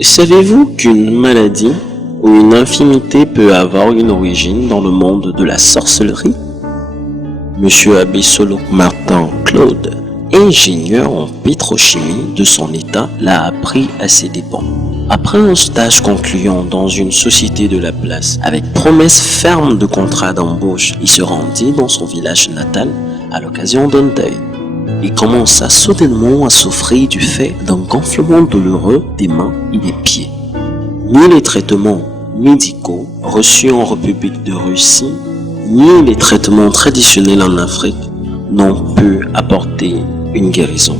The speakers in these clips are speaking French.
Savez-vous qu'une maladie ou une infirmité peut avoir une origine dans le monde de la sorcellerie? Monsieur Abissolo Martin Claude, ingénieur en pétrochimie de son état, l'a appris à ses dépens. Après un stage concluant dans une société de la place, avec promesse ferme de contrat d'embauche, il se rendit dans son village natal à l'occasion d'un deuil. Il commença soudainement à souffrir du fait d'un gonflement douloureux des mains et des pieds. Ni les traitements médicaux reçus en République de Russie, ni les traitements traditionnels en Afrique n'ont pu apporter une guérison.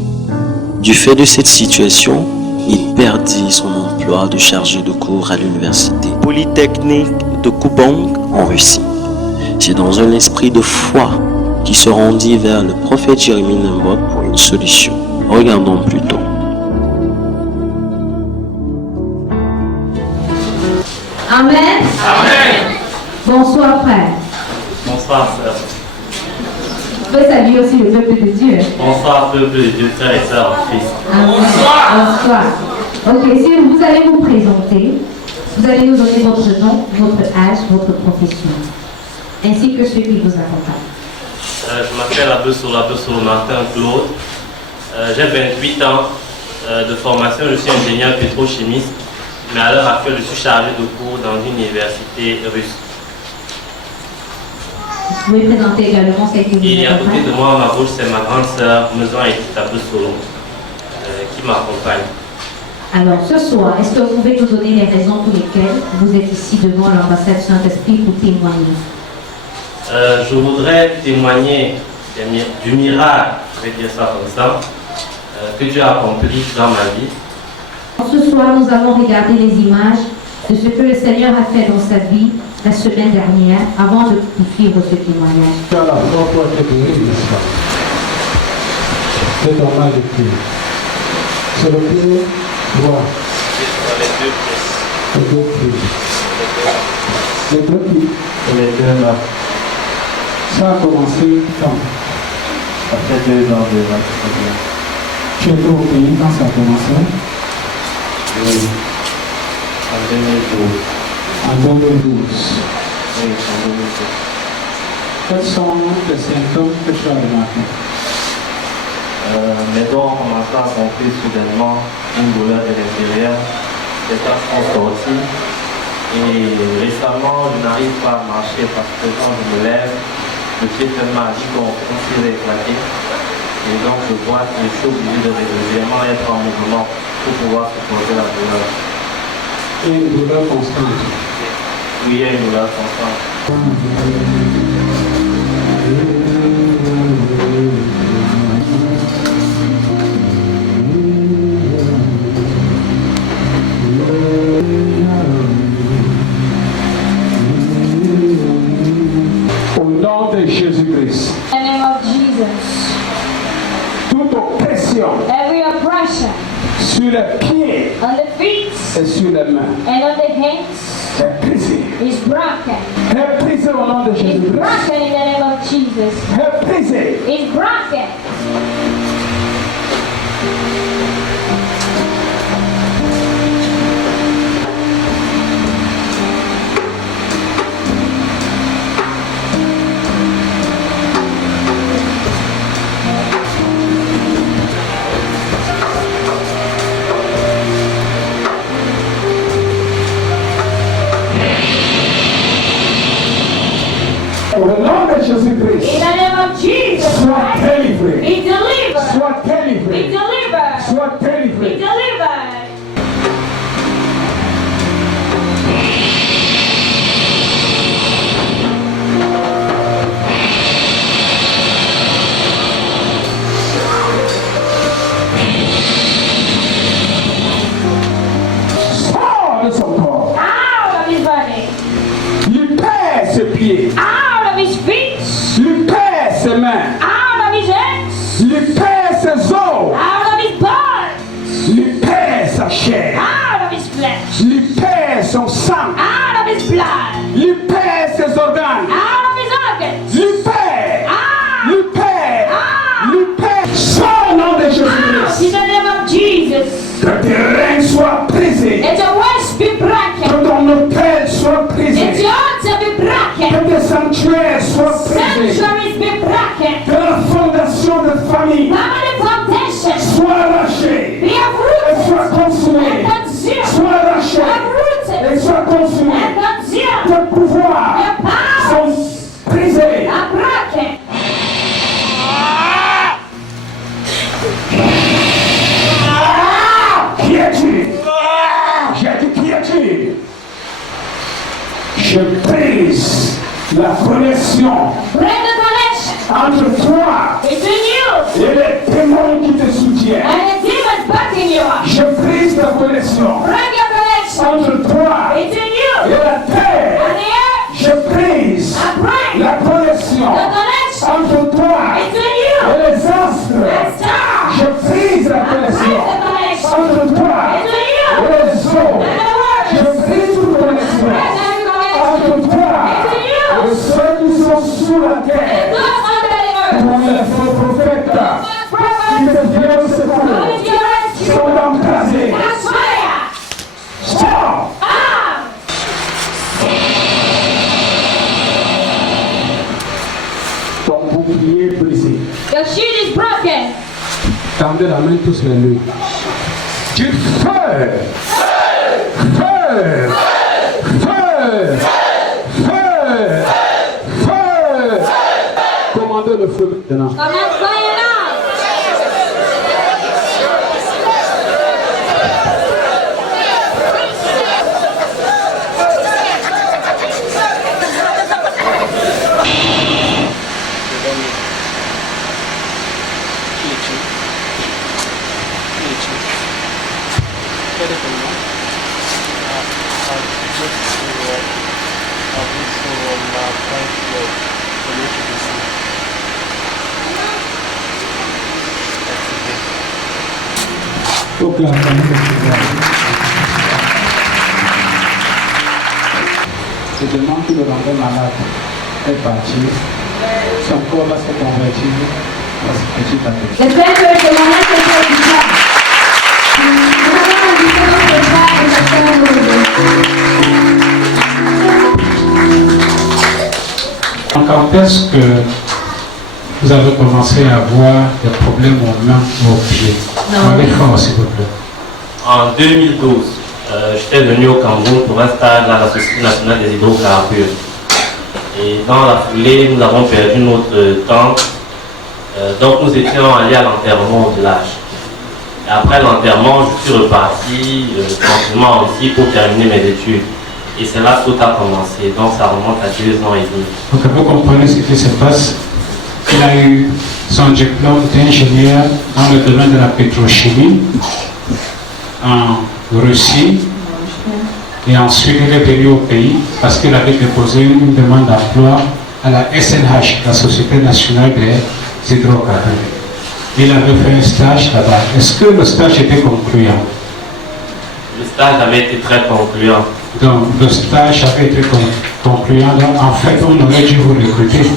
Du fait de cette situation, il perdit son emploi de chargé de cours à l'université polytechnique de Kubang en Russie. C'est dans un esprit de foi qu'il se rendit vers le prophète Jérémie Nembot pour une solution. Regardons plutôt. Amen. Amen. Bonsoir frère. Bonsoir sœur. Je peux saluer aussi le peuple de Dieu. Bonsoir peuple de Dieu, frères et sœurs en Christ. Amen. Bonsoir. Ok, si vous allez vous présenter, vous allez nous donner votre nom, votre âge, votre profession, ainsi que ceux qui vous accompagnent. Je m'appelle Abissolo Martin Claude. J'ai 28 ans de formation. Je suis ingénieur pétrochimiste, mais à l'heure actuelle, je suis chargé de cours dans une université russe. Vous pouvez présenter également celle qui vous Et à côté accompagne. de moi, à ma gauche, c'est ma grande sœur, Maison Edith Abissolo, qui m'accompagne. Alors, ce soir, est-ce que vous pouvez nous donner les raisons pour lesquelles vous êtes ici devant l'ambassade Saint-Esprit pour témoigner? Je voudrais témoigner du miracle, je vais dire ça comme ça, que Dieu a accompli dans ma vie. Ce soir, nous allons regarder les images de ce que le Seigneur a fait dans sa vie la semaine dernière avant de suivre ce témoignage. Tu as la foi pour être guéri, n'est-ce pas? C'est ton mal de pied. C'est le pied droit. Les deux pieds. Les deux pieds. Les deux là, Ça a commencé quand? après 2 ans de vaccin. Tu étais au pays quand ça a commencé? Oui, en 2012. En 2012. Oui, en 2012. Quels sont les symptômes que tu as remarqués? Mes doigts ont commencé à gonfler soudainement, une douleur de l'intérieur, les taches sont sorties. Et récemment, je n'arrive pas à marcher parce que quand je me lève, le pied fait mal, comme s'il est éclaté. Et donc je vois que je suis obligé de régulièrement être en mouvement pour pouvoir supporter la douleur. Et une douleur constante. Oui, il y a une douleur constante. Au nom de Jésus-Christ, In the name of Jesus, toute oppression every oppression sur les pieds on the feet et sur les mains and on the hands est brisée. is broken. Est brisée au nom de Is Jésus-Christ. broken in the name of Jesus. Est brisée. Is broken. Au nom de Jésus-Christ, In the name of Jesus sois Christ, délivré. be delivered. la connexion Break the connection entre toi between you et les démons qui te soutiennent. and the demons backing you up. Je brise la connexion Break your connection entre toi between et you la terre. and the earth. Je brise I break la connexion the connection entre toi between et you les and astres. stars. Je brise la I break connexion the connection entre toi between et you les eaux. and the words. Je brise toute connexion Break every connection entre toi between you et ceux qui sont sous la and terre. those under the earth. Pour les faux prophètes qui te viennent au secours Coming to your rescue. sont embrasés. That's fire. Stop! Ah! Ton bouclier est brisé. Your shield is broken. Tendez la main tous les deux. Du feu! Feu! Feu! Feu! Feu! Commandez le feu maintenant. Command fire now. Ok, je demande que le rendait malade est parti. Son corps va se convertir petit à petit. The center is the one that takes the top. Quand est-ce que vous avez commencé à avoir des problèmes aux mains ou aux pieds? Avec force, s'il vous plaît. En 2012, j'étais venu au Cameroun pour un stage à la Société nationale des hydrocarbures. Et dans la foulée, nous avons perdu notre temps. Donc nous étions allés à l'enterrement au village. Et après l'enterrement, je suis reparti tranquillement ici pour terminer mes études. Et c'est là que tout a commencé. Donc ça remonte à 2 ans et demi. Donc vous comprenez ce qui se passe. Il a eu son diplôme d'ingénieur dans le domaine de la pétrochimie en Russie. Et ensuite, il est venu au pays parce qu'il avait déposé une demande d'emploi à la SNH, la Société nationale des hydrocarbures. Il avait fait un stage là-bas. Est-ce que le stage était concluant? Le stage avait été très concluant. Donc, le stage avait été concluant. Donc, en fait, on aurait dû vous recruter.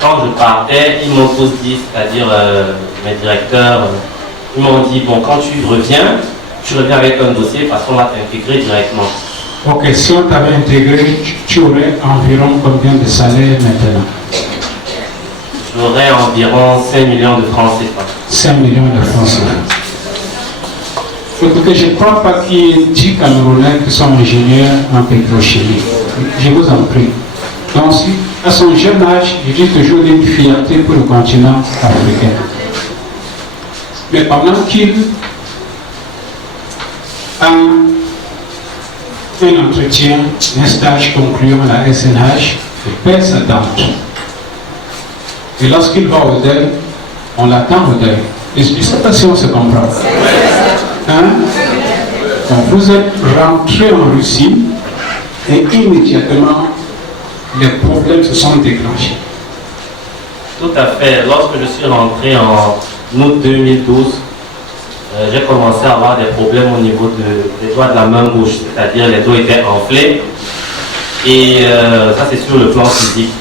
Quand je partais, ils m'ont tous dit, c'est-à-dire mes directeurs, ils m'ont dit, bon, quand tu reviens avec un dossier parce qu'on va t'intégrer directement. Ok, si on t'avait intégré, tu aurais environ combien de salaire maintenant? J'aurais environ 5 millions de francs CFA. 5 millions de francs CFA. Écoutez, je ne crois pas qu'il y ait 10 Camerounais qui sont ingénieurs en pétrochimie. Je vous en prie. Donc, à son jeune âge, il dit toujours une fierté pour le continent africain. Mais pendant qu'il a un entretien, un stage concluant à la SNH, il perd sa dent. Et lorsqu'il va au deuil, on l'attend au deuil. Et je ne sais pas si on se comprend. Hein? Donc vous êtes rentré en Russie et immédiatement les problèmes se sont déclenchés. Tout à fait. Lorsque je suis rentré en août 2012, j'ai commencé à avoir des problèmes au niveau des doigts de la main gauche, c'est-à-dire les doigts étaient enflés. Et ça c'est sur le plan physique.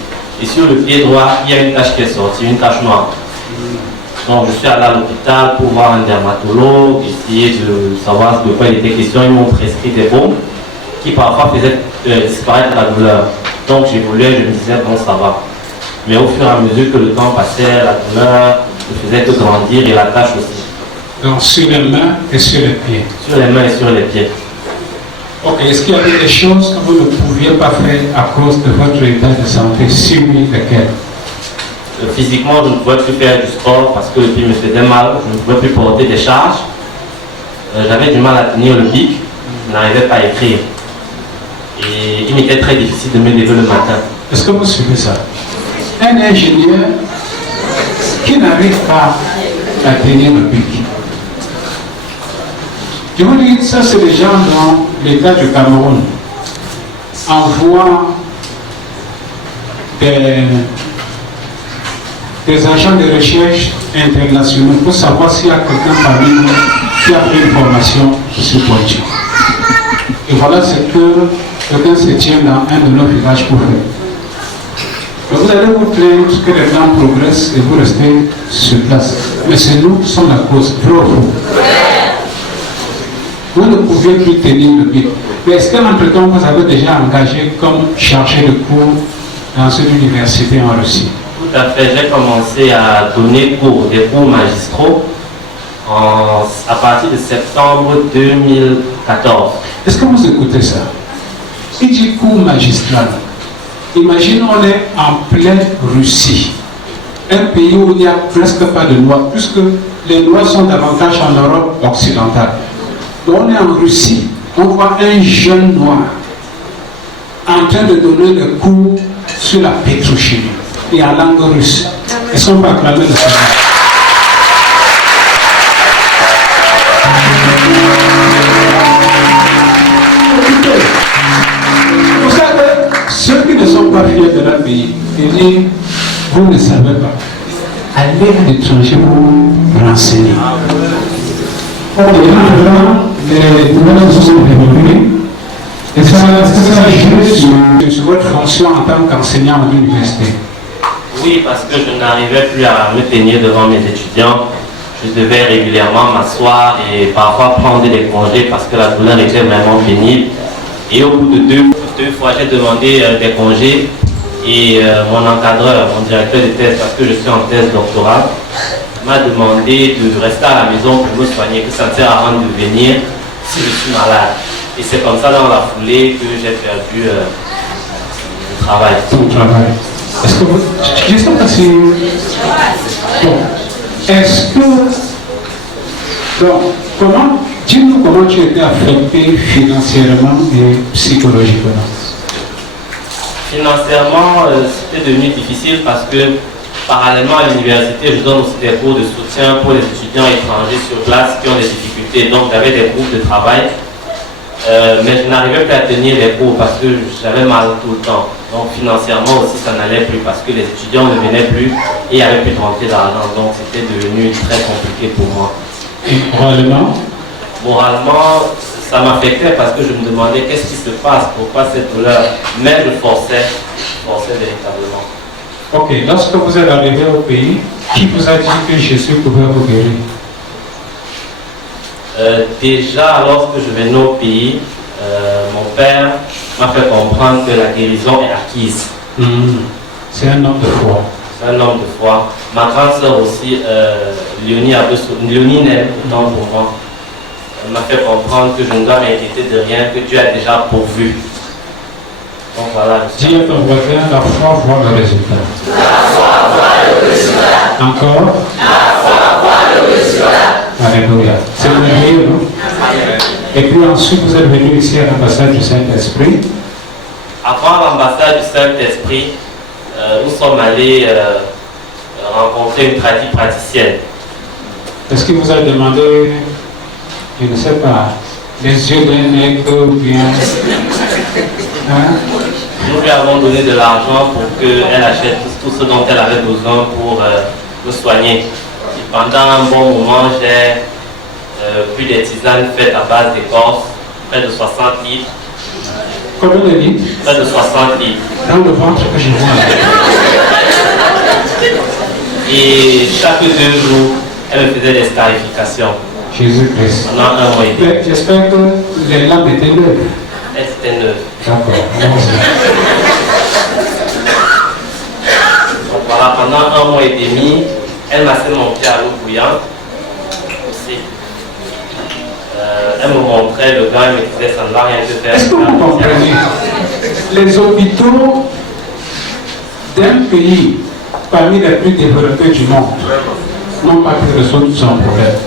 Et sur le pied droit, il y a une tache qui est sortie, une tache noire. Donc je suis allé à l'hôpital pour voir un dermatologue, essayer de savoir de quoi il était question. Ils m'ont prescrit des baumes qui parfois faisaient disparaître la douleur. Donc j'évoluais, je me disais bon ça va. Mais au fur et à mesure que le temps passait, la douleur ne faisait que grandir et la tache aussi. Donc sur les mains et sur les pieds. Sur les mains et sur les pieds. Ok, est-ce qu'il y avait des choses que vous ne pouviez pas faire à cause de votre état de santé? Si oui, lesquelles? Physiquement, je ne pouvais plus faire du sport parce que le pied me faisait mal, je ne pouvais plus porter des charges. J'avais du mal à tenir le bic, je n'arrivais pas à écrire. Et il m'était très difficile de me lever le matin. Est-ce que vous suivez ça? Un ingénieur qui n'arrive pas à tenir le pic. Je vous dis, ça c'est les gens dans l'État du Cameroun envoient des agents de recherche internationaux pour savoir s'il y a quelqu'un parmi nous qui a pris une formation sur Poitiers. Et voilà ce que quelqu'un se tient dans un de nos villages pour faire. Donc vous allez vous plaindre que les gens progressent et vous restez sur place. Mais c'est nous qui sommes la cause. Vrai ou faux? Vous ne pouvez plus tenir le but. Mais est-ce qu'entre-temps, vous avez déjà engagé comme chargé de cours dans une université en Russie? Tout à fait. J'ai commencé à donner des cours magistraux à partir de septembre 2014. Est-ce que vous écoutez ça? Il dit cours magistral. Imagine, on est en pleine Russie, un pays où il n'y a presque pas de loi, puisque les lois sont davantage en Europe occidentale. Donc on est en Russie, on voit un jeune noir en train de donner des cours sur la pétrochimie et en langue russe. Est-ce qu'on peut acclamer le Seigneur? Vous savez, ceux qui ne sont pas fiers de leur pays, ils disent, vous ne savez pas, allez à l'étranger pour vous renseigner. Les gouvernements sont développés. Et ça joue sur votre fonction en tant qu'enseignant à l'université. Oui, parce que je n'arrivais plus à me tenir devant mes étudiants. Je devais régulièrement m'asseoir et parfois prendre des congés parce que la douleur était vraiment pénible. Et au bout de deux fois, j'ai demandé des congés et mon encadreur, mon directeur de thèse, parce que je suis en thèse doctorale, m'a demandé de rester à la maison pour me soigner, que ça ne sert à rien de venir si je suis malade. Et c'est comme ça dans la foulée que j'ai perdu le travail. Ton travail. Est-ce que vous... Je ne sais pas si... Bon. Est-ce que... Donc, comment... Dis-nous comment tu étais affecté financièrement et psychologiquement. Financièrement, c'était devenu difficile parce que parallèlement à l'université, je donne aussi des cours de soutien pour les étudiants étrangers sur place qui ont des difficultés. Donc j'avais des groupes de travail, mais je n'arrivais pas à tenir les cours parce que j'avais mal tout le temps. Donc financièrement aussi, ça n'allait plus parce que les étudiants ne venaient plus et il n'y avait plus de rentrée d'argent. Donc c'était devenu très compliqué pour moi. Et moralement? Moralement, ça m'affectait parce que je me demandais qu'est-ce qui se passe, pourquoi cette douleur. Mais je forçais véritablement. Ok, lorsque vous êtes arrivé au pays, qui vous a dit que Jésus pouvait vous guérir? Déjà, lorsque je venais au pays, mon père m'a fait comprendre que la guérison est acquise. C'est un homme de foi. C'est un homme de foi. Ma grande sœur aussi, Léonie Nel, autant pour moi, m'a fait comprendre que je ne dois m'inquiéter de rien, que Dieu a déjà pourvu. Donc voilà. Dis à ton voisin, la foi voit le résultat. La foi voit le résultat. Encore. La foi voit le résultat. Alléluia. C'est merveilleux, non? Et puis ensuite, vous êtes venu ici à l'ambassade du Saint-Esprit. Avant l'ambassade du Saint-Esprit, nous sommes allés rencontrer une praticienne. Est-ce qu'il vous a demandé, je ne sais pas, les yeux d'un nègre ou bien... Hein? Nous lui avons donné de l'argent pour qu'elle achète tout ce dont elle avait besoin pour me soigner. Et pendant un bon moment, j'ai pris des tisanes faites à base d'écorce, près de 60 litres. Combien de litres? Près de 60 litres. Dans le ventre que je vois. Et chaque 2 jours, elle me faisait des scarifications. Jésus-Christ. Pendant un mois et demi. J'espère que les lampes étaient neuves. Elles étaient neuves. D'accord. Donc voilà, pendant un mois et demi, elle massait mon pied à l'eau bouillante. Aussi. Elle me montrait le gars, elle me disait ça ne va rien te faire. Est-ce que vous comprenez? Les hôpitaux d'un pays parmi les plus développés du monde n'ont pas pu résoudre son problème.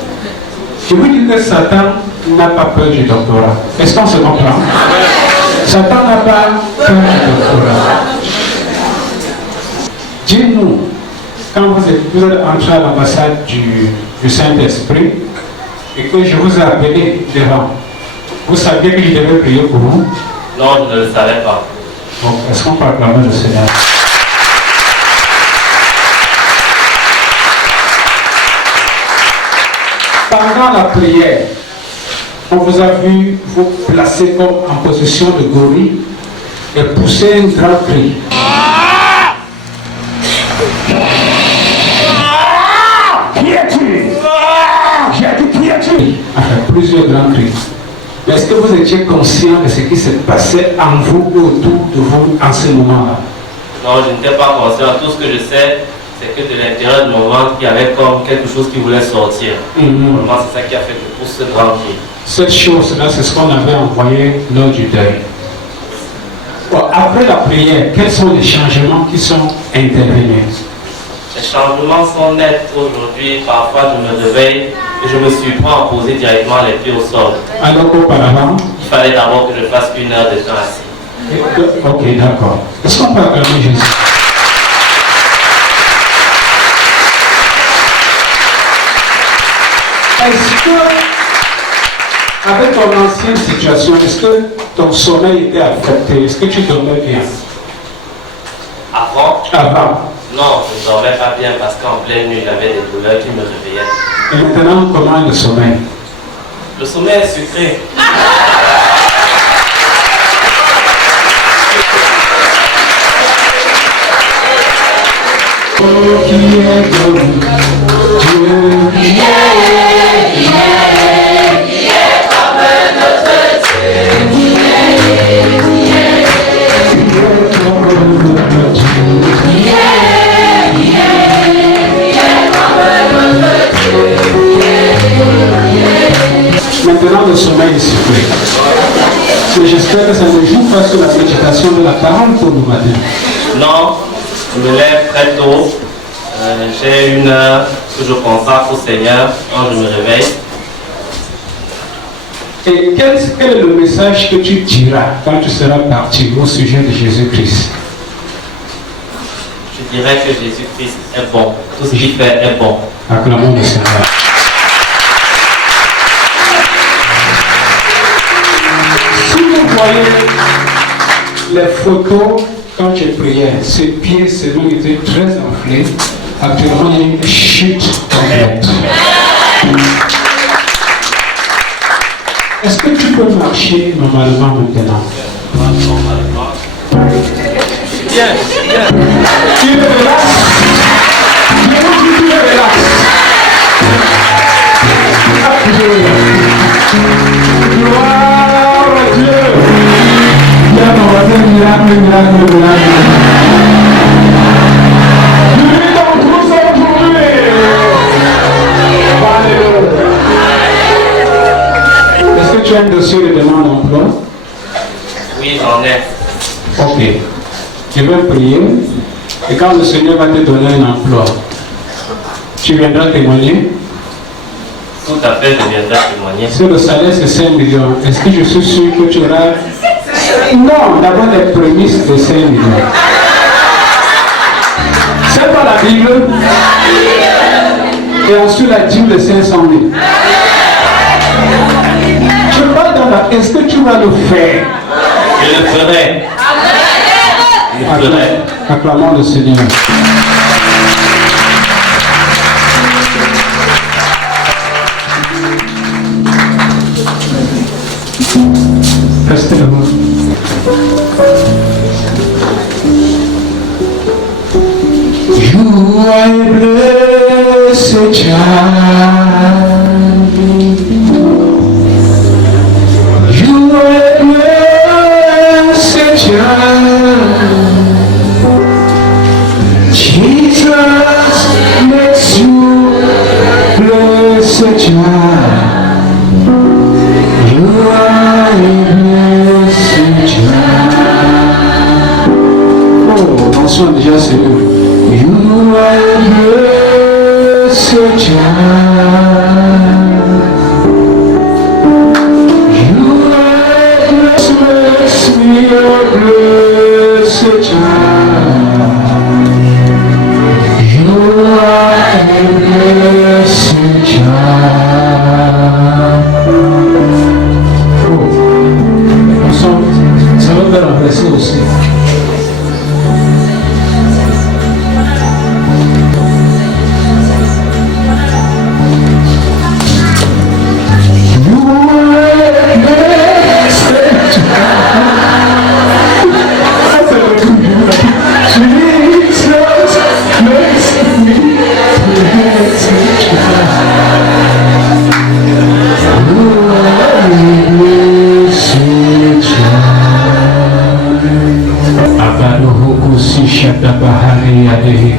Je vous dis que Satan n'a pas peur du doctorat. Est-ce qu'on se comprend? Satan n'a pas peur du doctorat. Dis-nous, quand vous êtes entré à l'ambassade du Saint-Esprit et que je vous ai appelé devant, vous saviez que je devais prier pour vous? Non, je ne le savais pas. Donc, est-ce qu'on peut acclamer le Seigneur? Pendant la prière, on vous a vu vous placer comme en position de gorille et pousser un grand cri. Qui es-tu? J'ai dit qui es-tu? Enfin, plusieurs grands cris. Mais est-ce que vous étiez conscient de ce qui se passait en vous et autour de vous en ce moment-là? Non, je n'étais pas conscient. Tout ce que je sais, c'est que de l'intérieur de mon ventre, il y avait comme quelque chose qui voulait sortir. Normalement, c'est ça qui a fait que je pousse ce grand cri. Cette chose-là, c'est ce qu'on avait envoyé lors du deuil. Bon, après la prière, quels sont les changements qui sont intervenus? Les changements sont nets aujourd'hui. Parfois, je me réveille et je me surprends à poser directement les pieds au sol. Alors qu'auparavant, Il fallait d'abord que je fasse 1 heure de temps assis. ok, d'accord. Est-ce qu'on peut acclamer Jésus? Est-ce que, avec ton ancienne situation, est-ce que ton sommeil était affecté? Est-ce que tu dormais bien? Avant, Avant. non, je ne dormais pas bien parce qu'en pleine nuit, j'avais des douleurs qui me réveillaient. Et maintenant, comment est le sommeil? Le sommeil est sucré. Oh, qui est bon, Dieu. Maintenant, le sommeil est sucré. J'espère que ça ne joue pas sur la méditation de la parole pour nous matin. Non, je me lève très tôt. J'ai 1 heure que je consacre au Seigneur quand je me réveille. Et quel est le message que tu diras quand tu seras parti au sujet de Jésus-Christ? Je dirais que Jésus-Christ est bon. Tout ce qu'il fait est bon. Acclamons le Seigneur. Si vous voyez les photos quand j'ai prié, ses pieds, ses mains étaient très enflés. Actuellement, il y a une chute complète. Est-ce que tu peux marcher normalement maintenant? Bien, bien. Tu es relax. Tu es relax. Gloire à Dieu. Bien, on va dire miracle, miracle, miracle. Lui dans tout ça aujourd'hui. Alléluia. Est-ce que tu as un dossier de demande d'emploi? Oui, j'en ai. Ok. Je vais prier et quand le Seigneur va te donner un emploi, tu viendras témoigner. Tout à fait, je viendrai témoigner. Si le salaire c'est 5 millions, est-ce que je suis sûr que tu auras... Non, d'abord les prémices de 5 millions. C'est pas la Bible. Et ensuite la dîme de 500 000. Je parle dans la... Est-ce que tu vas le faire? Je le ferai. Je le ferai. Acclamons le Seigneur. Restez là. You are a blessed child. You are a blessed child. Jesus makes you blessed child. You are a blessed child. Oh, attention déjà c'est eux. You are a blessed child.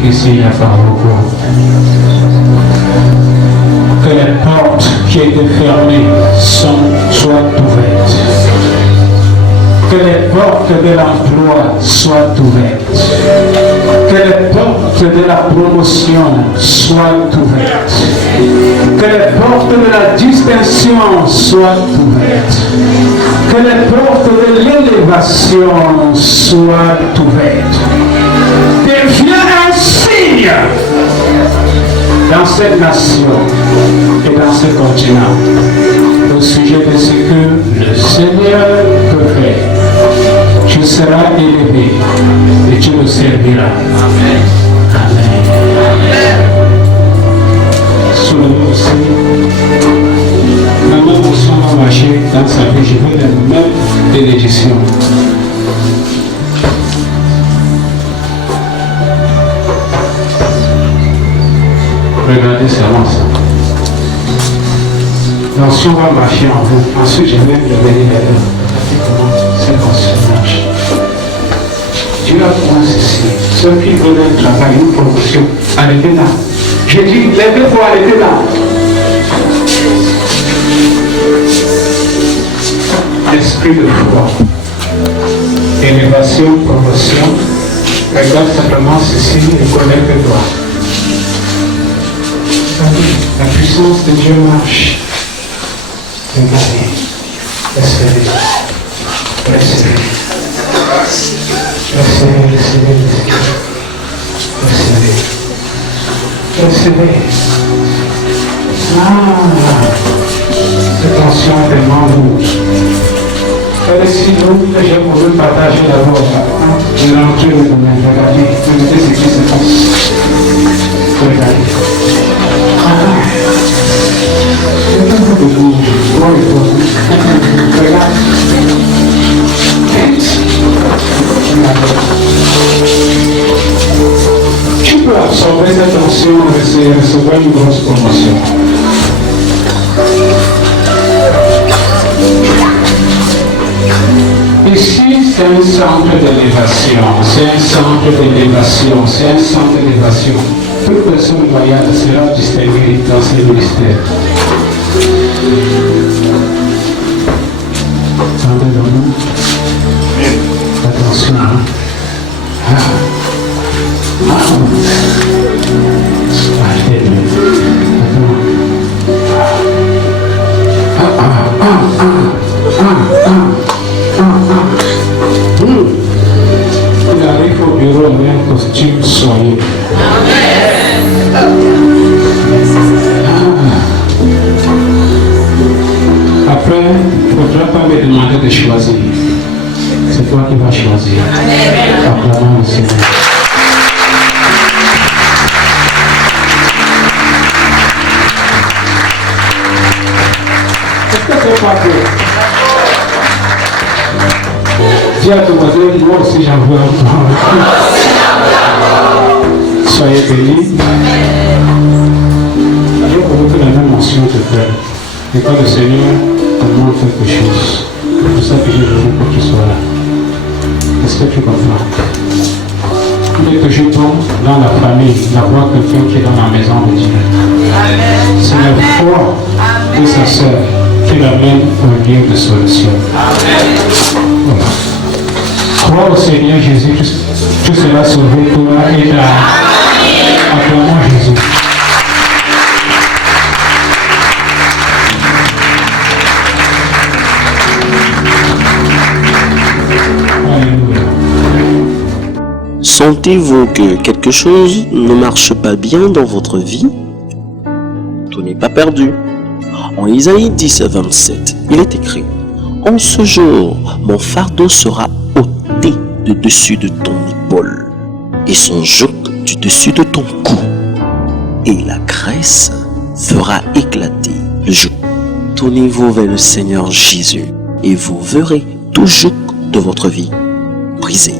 ici, il n'y a pas beaucoup. Que les portes qui étaient fermées soient ouvertes. Que les portes de l'emploi soient ouvertes. Que les portes de la promotion soient ouvertes. Que les portes de la distinction soient ouvertes. Que les portes de l'élévation soient ouvertes. Deviens un signe dans cette nation et dans ce continent au sujet de ce que le Seigneur peut faire. Tu seras élevé et tu le serviras. Amen. Amen. Sous le mot aussi, la même notion va marcher dans sa vie. Je veux la même bénédiction. Regardez seulement ça. L'onction va marcher en vous. Ensuite, je vais revenir vers eux. Regardez comment cette onction marche. Dieu a pour ceci. Ceux qui veulent un travail, une promotion, arrêtez là. Je dis, levez-vous, arrêtez là. Esprit de foi, élévation, promotion. Regarde simplement ceci et connecte-toi. La puissance de Dieu marche. Regardez. Recevez. Recevez. Recevez, recevez, recevez. Recevez. Cette tension est tellement lourde. Si nous, j'ai voulu partager d'abord, de l'entrée de domaine. Regardez, regardez ce qui se passe. Regardez. Tu peux absorber cette tension et recevoir une grosse promotion. Ici, c'est un centre d'élévation, c'est un centre d'élévation, c'est un centre d'élévation. Toute personne loyale sera distinguée dans ce ministère. Attendez-nous. Attention. Il arrive au bureau avec un costume soigné. Après, il ne faudra pas me demander de choisir. C'est toi qui vas choisir. Acclamons le Seigneur. Est-ce que c'est pas beau? Dis à ton voisin, moi aussi j'en veux encore. Soyez bénis. Je veux que la même mention te plaît. Et quand le Seigneur te demande quelque chose, c'est pour ça que j'ai voulu que tu sois là. Est-ce que tu comprends? Il est toujours bon dans la famille d'avoir quelqu'un qui est dans la maison de Dieu. C'est la foi de sa sœur qui l'amène au lieu de solution. Voilà. Crois au Seigneur Jésus, tu seras sauvé toi et ta. Acclamons Jésus. Sentez-vous que quelque chose ne marche pas bien dans votre vie? Tout n'est pas perdu. En Isaïe 10:27, il est écrit: en ce jour, mon fardeau sera ôté de dessus de ton épaule, et son joug du dessus de ton cou, et la graisse fera éclater le joug. Tournez-vous vers le Seigneur Jésus, et vous verrez tout joug de votre vie brisé.